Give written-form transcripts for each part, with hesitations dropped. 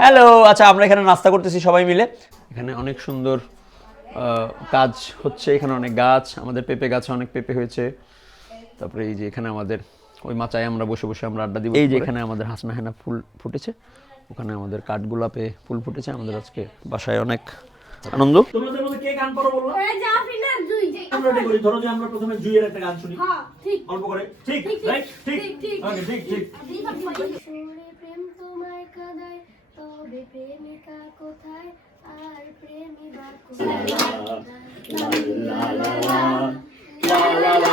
Hello. আচ্ছা, আমরা এখানে নাস্তা করতেছি সবাই মিলে। এখানে অনেক সুন্দর কাজ হচ্ছে, এখানে অনেক গাছ, আমাদের পেঁপে গাছে অনেক পেঁপে হয়েছে। তারপরে এই যে এখানে আমাদের ওই মাচায় আমরা বসে বসে আমরা আড্ডা দিব। এই যে এখানে আমাদের হাসনা হেনা ফুল ফুটেছে, ওখানে আমাদের কাঠগোলাপে ফুল ফুটেছে। আমাদের আজকে বাসায় অনেক আনন্দ। তোমাদের মধ্যে কে গান পারো বললো? আমরা এটা করি, ধরো যে আমরা প্রথমে জুইয়ের একটা গান শুনি। হ্যাঁ, ঠিক। অল্প করে। ঠিক, রাইট? ঠিক। ওকে, ঠিক, ঠিক। সুরে প্রেম তোমার কাদায়, তবে প্রেমিকা কোথায় আর প্রেমিকা কোথায়? লা লা লা লা লা লা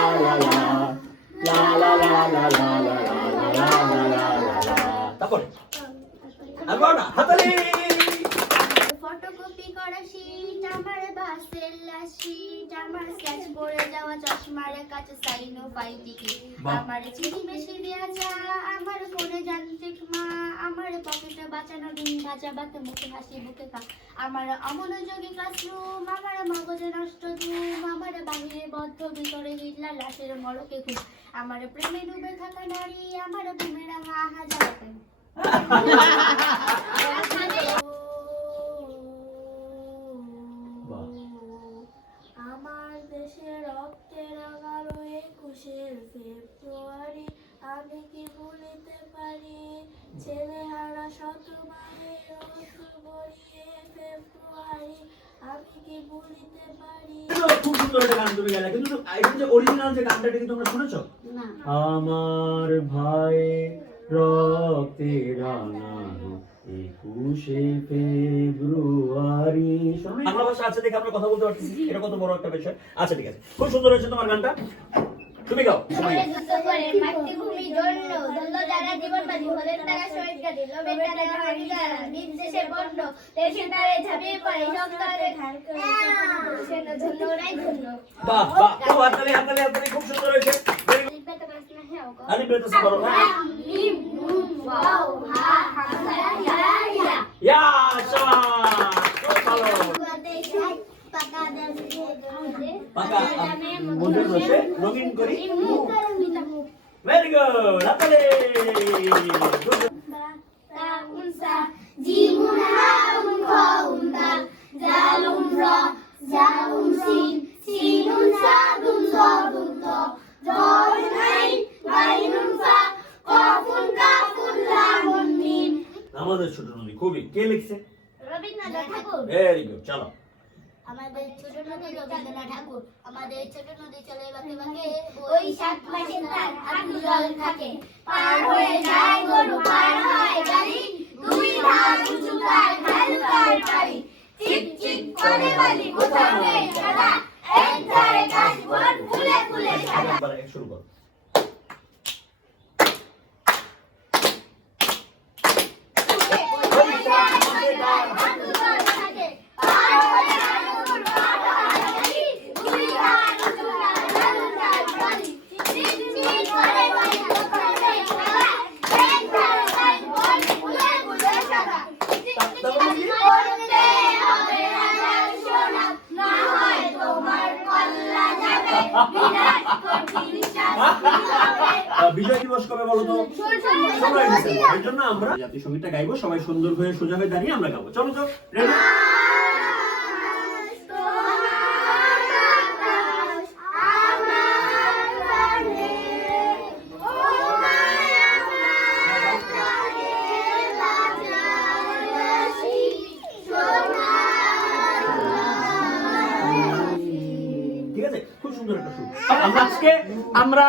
লা লা লা লা লা লা লা লা। তারপরে আবার না হাতালি। ফটোকপি করা শীট আমার বাসের লাশিট, আমার স্কেচ করে যাওয়া চশমার কাছে সাইনো ফাইটিকি, আমার চিনি বেশি দেয়া চা, আমার ফোনে যান্ত্রিক মা, আমার পকেটে বাঁচানো ডিম ভাজা বাতে মুখে হাসি বুকে খা, আমার অমনোযোগী ক্লাসরুম, আমার মগজে নষ্ট ঘুম, আমার বাহিরে বদ্ধ ভিতরে হিটলার লাশের মরকে খুব, আমার প্রেমে ডুবে থাকা নারী, আমার বুমেরা হা হা জ্বালাতেন। আমার দেশের রক্তে রাঙালো 21শে ফেব্রুয়ারি, আমি কি ভুলিতে পারি ছেলেহারা শত মায়ের অশ্রু গড়িয়ে ফেব্রুয়ারি, আমি কি ভুলিতে পারি। খুব সুন্দর একটা গান তুমি গাইলা, কিন্তু এটা যে অরিজিনাল যে গানটা কি তোমরা শুনেছো? না। আমার ভাই রক্তে রাঙালো 21শে ফেব্রুয়ারি। বাংলা ভাষা আছে দেখে আমরা কথা বলতে পারতেছি, এটা কত বড় একটা বিষয়। আচ্ছা ঠিক আছে, খুব সুন্দর হয়েছে তোমার গানটা, তুমি গাও। মাতৃভূমির জন্য দল যারা জীবন বাজি হলেন তারা শহীদ কাজী লোভের টাকা হারি যারা নিজ দেশে বন্ধ দেশে তারে ঝাঁপিয়ে পড়ে সন্তানের ধার করে সেন ধন্য রাই ধন্য। বাহ বাহ, খুব হাততালি হাততালি হাততালি, খুব সুন্দর হয়েছে। আরে বেটা করো না। মিম নুন ওয়াও হা হামজা ইয়া ইয়া ইয়া শাবাশ, খুব ভালো। পাকা মধুর রসে রঙিন করি ভেরি গুড, হাততালি। তা উনসা জিমুন হাউন খাউন্দা জালুন রা জাউন সিন সিনুন সাদুন সাদুন তা জাউন আইন আইনুন ফা কাফুন কাফুন লামুন মিম। আমাদের ছোট নদী কবি কে লিখছে? রবীন্দ্রনাথ ঠাকুর। ভেরি গুড, চলো। আমাদের ছোট নদী রবীন্দ্রনাথ ঠাকুর, আমাদের ছোট নদী চলে বাঁকে বাঁকে, ওই 7 মাসে তার হাঁটু জল থাকে, পার হয়ে যায় গরু পার হয় গাড়ি, দুই ধার উঁচু তার ঢালু তার পাড়ি, চিক চিক করে বালি কোথাও নেই সাদা, এক ধারে গাছ বন ফুলে ফুলে সাদা। এবার শুরু করো। হাঁটু জল থাকে, পার হয়ে যায় গরু পার হয় গাড়ি, দুই ধার উঁচু তার ঢালু তার পাড়ি, চিক চিক করে বালি কোথাও নেই সাদা, এক ধারে গাছ বন ফুলে ফুলে সাদা, চিক চিক করতে হবে হাজার সোনা, না হয় তোমার কল্লা যাবে, বিরাট কঠিন শাস্তি হবে। বিজয় দিবস কবে বলো তো? 16 ডিসেম্বর। এর জন্য আমরা জাতীয় সঙ্গীতটা গাইবো, সবাই সুন্দর হয়ে সোজা হয়ে দাঁড়িয়ে আমরা গাবো। চলো তো, রেডি? ঠিক আছে, খুব সুন্দর একটা সুর। আমরা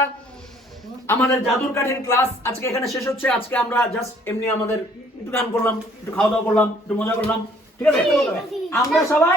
আমাদের জাদুর কাঠির ক্লাস আজকে এখানে শেষ হচ্ছে। আজকে আমরা জাস্ট এমনি আমাদের একটু গান করলাম, একটু খাওয়া দাওয়া করলাম, একটু মজা করলাম। ঠিক আছে, আমরা সবাই